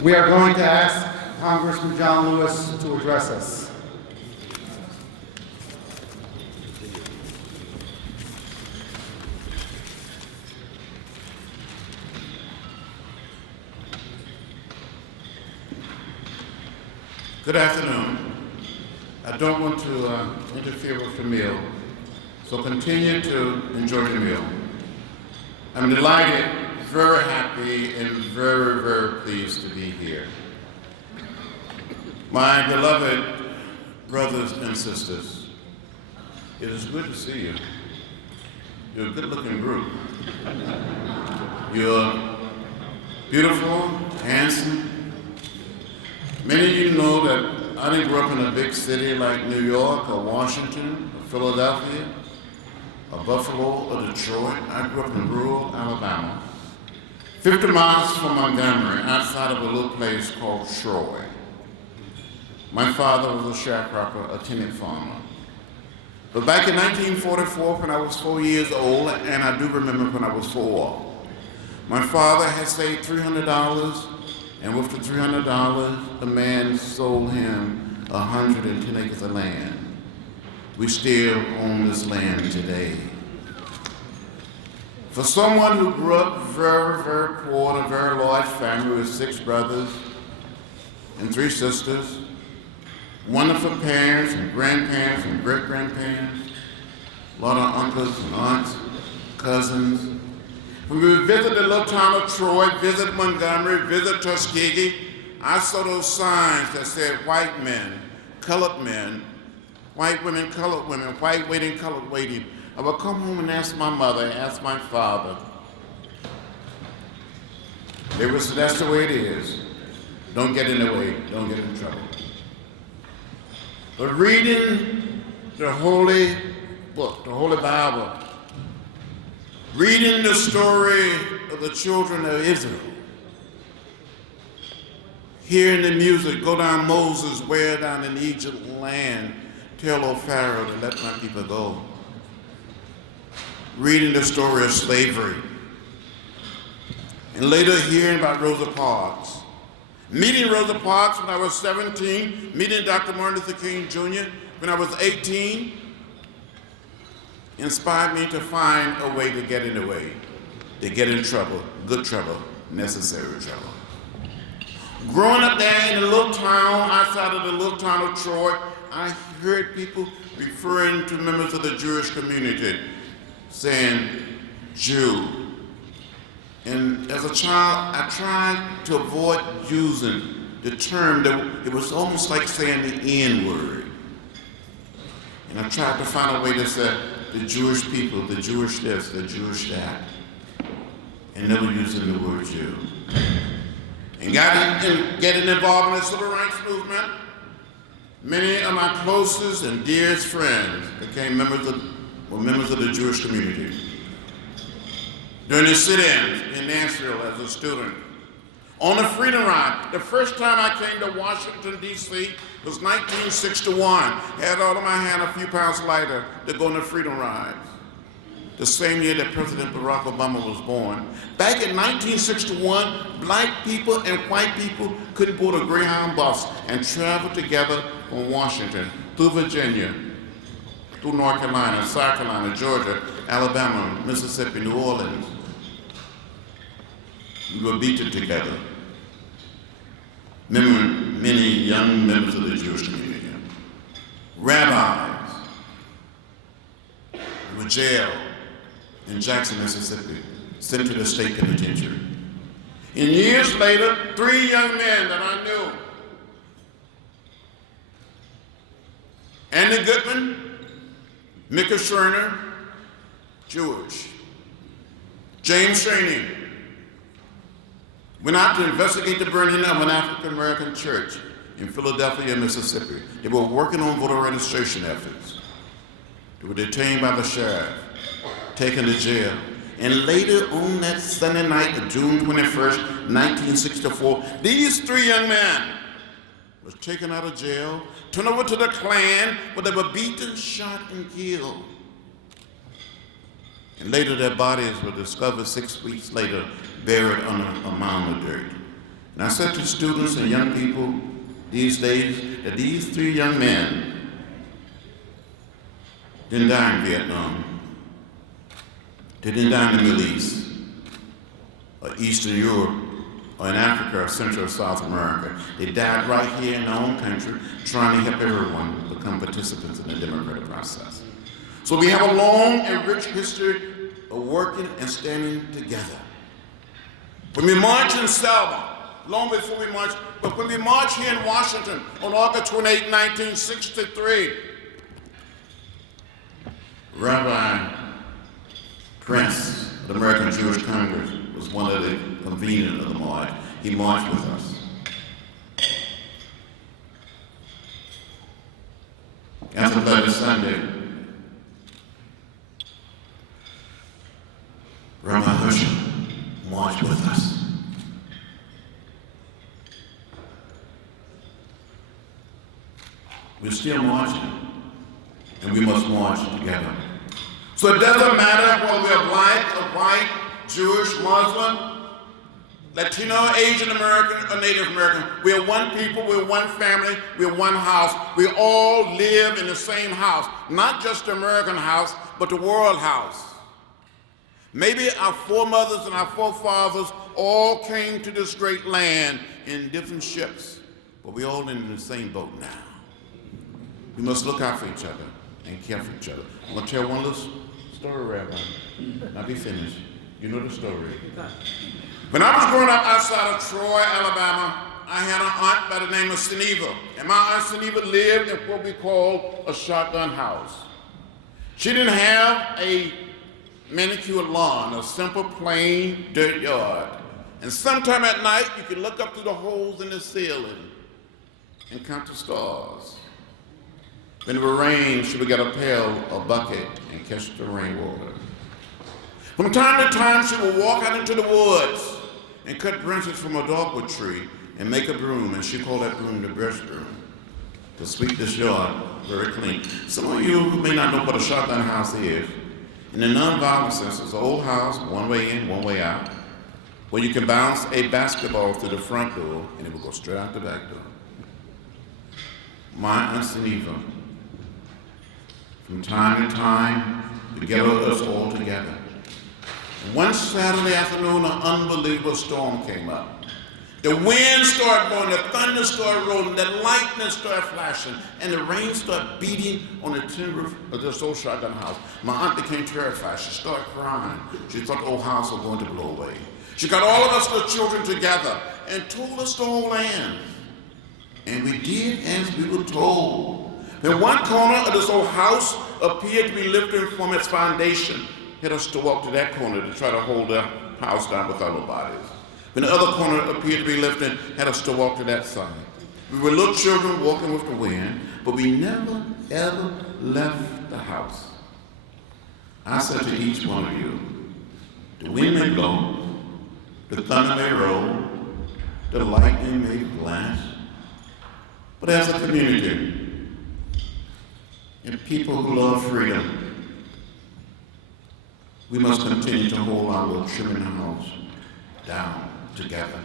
We are going to ask Congressman John Lewis to address us. Good afternoon. I don't want to interfere with the meal, so continue to enjoy the meal. I'm delighted, very happy, and very, very pleased to be here. My beloved brothers and sisters, it is good to see you. You're a good-looking group. You're beautiful, handsome. Many of you know that I didn't grow up in a big city like New York or Washington or Philadelphia or Buffalo or Detroit. I grew up in rural Alabama, 50 miles from Montgomery, outside of a little place called Troy. My father was a sharecropper, a tenant farmer. But back in 1944, when I was 4 years old, and I do remember when I was 4, my father had saved $300, and with the $300, the man sold him 110 acres of land. We still own this land today. For someone who grew up very, very poor in a very large family with 6 brothers and 3 sisters, wonderful parents and grandparents and great-grandparents, a lot of uncles and aunts, cousins. When we would visit the little town of Troy, visit Montgomery, visit Tuskegee, I saw those signs that said white men, colored men, white women, colored women, white waiting, colored waiting. I would come home and ask my mother, ask my father. They would say, that's the way it is. Don't get in the way, don't get in trouble. But reading the Holy Book, the Holy Bible, reading the story of the children of Israel, hearing the music, go down Moses' way down in Egypt land, tell old Pharaoh to let my people go. Reading the story of slavery, and later hearing about Rosa Parks. Meeting Rosa Parks when I was 17, meeting Dr. Martin Luther King Jr. when I was 18, inspired me to find a way to get in the way, to get in trouble, good trouble, necessary trouble. Growing up there in a little town, outside of the little town of Troy, I heard people referring to members of the Jewish community, saying Jew. And as a child, I tried to avoid using the term that it was almost like saying the N-word. And I tried to find a way to say the Jewish people, the Jewish this, the Jewish that, and never using the word Jew. And getting involved in the civil rights movement, many of my closest and dearest friends became members of the Jewish community. During the sit-ins in Nashville as a student, on the Freedom Ride, the first time I came to Washington, D.C. was 1961. I had all of my hand a few pounds lighter to go on the Freedom Rides. The same year that President Barack Obama was born. Back in 1961, black people and white people couldn't board a Greyhound bus and travel together from Washington through Virginia, through North Carolina, South Carolina, Georgia, Alabama, Mississippi, New Orleans. We were beaten together. Many young members of the Jewish community, rabbis, were jailed in Jackson, Mississippi, sent to the state penitentiary. And years later, 3 young men that I knew, Andy Goodman, Micah Schreiner, Jewish, James Shaney, went out to investigate the burning of an African-American church in Philadelphia, Mississippi. They were working on voter registration efforts. They were detained by the sheriff, taken to jail. And later on that Sunday night of June 21st, 1964, these 3 young men was taken out of jail, turned over to the Klan, where they were beaten, shot, and killed. And later their bodies were discovered 6 weeks later, buried under a mound of dirt. And I said to students and young people these days that these three young men didn't die in Vietnam. They didn't die in the Middle East, or Eastern Europe, or in Africa, or Central or South America. They died right here in our own country, trying to help everyone become participants in the democratic process. So we have a long and rich history of working and standing together. When we march in Selma, long before we march, but when we march here in Washington on August 28, 1963, Rabbi Prince of the American Jewish Congress was one of the conveners of the march. He marched with us. After Bloody Sunday, Rabbi Herschel marched with us. We're still marching, and we must march together. So it doesn't matter whether we're black or white, Jewish, Muslim, Latino, Asian American, or Native American. We're one people, we're one family, we're one house. We all live in the same house, not just the American house, but the world house. Maybe our foremothers and our forefathers all came to this great land in different ships, but we're all in the same boat now. We must look out for each other and care for each other. I'm going to tell one little story, Rabbi. I'll be finished. You know the story. When I was growing up outside of Troy, Alabama, I had an aunt by the name of Seneva. And my aunt Seneva lived in what we call a shotgun house. She didn't have a manicured lawn, a simple, plain dirt yard. And sometime at night, you could look up through the holes in the ceiling and count the stars. When it would rain, she would get a pail or bucket and catch the rainwater. From time to time, she would walk out into the woods and cut branches from a dogwood tree and make a broom, and she called that broom the brush broom, to sweep this yard very clean. Some of you who may not know what a shotgun house is, in the nonviolent sense, it's an old house, one way in, one way out, where you can bounce a basketball through the front door and it will go straight out the back door. My Aunt Seneva, from time to time, would gather us all together. And one Saturday afternoon, an unbelievable storm came up. The wind started blowing, the thunder started rolling, the lightning started flashing, and the rain started beating on the tin roof of this old shotgun house. My aunt became terrified. She started crying. She thought the old house was going to blow away. She got all of us, the children, together and told us to hold hands. And we did as we were told. Then one corner of this old house appeared to be lifted from its foundation. Hit us to walk to that corner to try to hold the house down with our bodies. When the other corner appeared to be lifted, had us to walk to that side. We were little children walking with the wind, but we never, ever left the house. I said to each one of you, the wind may blow, the thunder may roll, the lightning may flash, but as a community, and people who love freedom, we must continue to hold our little trimming house down together.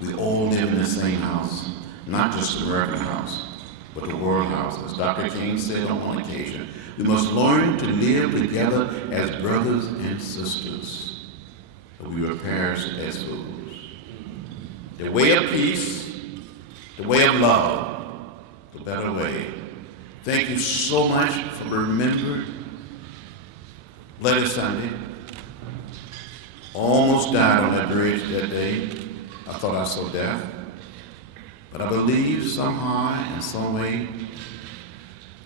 We all live in the same house, not just the American house, but the world house. As Dr. King said on one occasion, we must learn to live together as brothers and sisters, or we will perish as fools. The way of peace, the way of love, the better way. Thank you so much for remembering Bloody Sunday. Almost died on that bridge that day. I thought I saw death. But I believe somehow, in some way,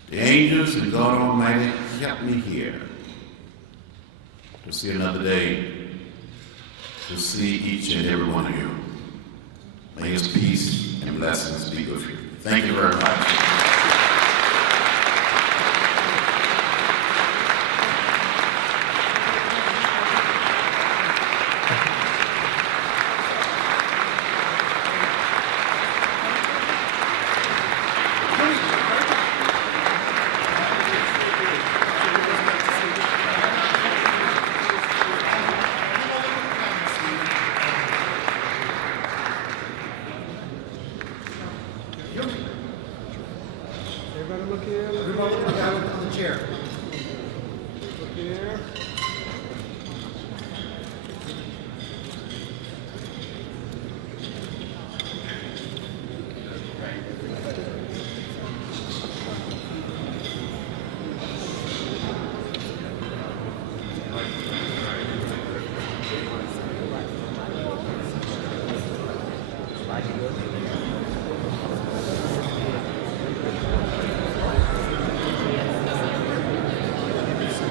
the angels and God Almighty kept me here to see another day, to see each and every one of you. May His peace and blessings be with you. Thank you very much. look here. Look Everybody here. look down on the chair. Look here.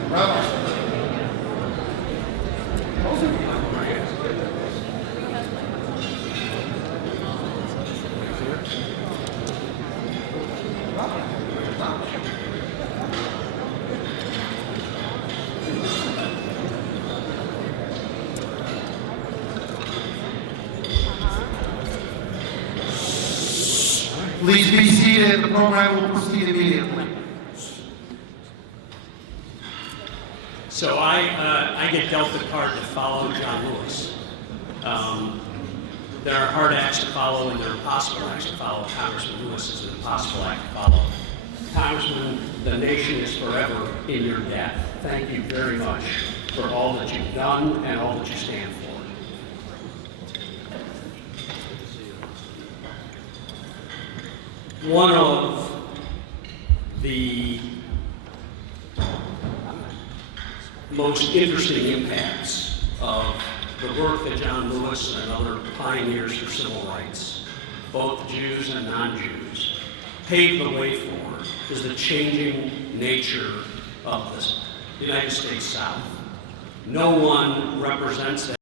Bravo. Please be seated. The program will proceed immediately. So I get dealt the card to follow John Lewis. There are hard acts to follow and there are impossible acts to follow. Congressman Lewis is an impossible act to follow. Congressman, the nation is forever in your debt. Thank you very much for all that you've done and all that you stand for. One of the most interesting impacts of the work that John Lewis and other pioneers for civil rights, both Jews and non-Jews, paved the way for is the changing nature of the United States South. No one represents that.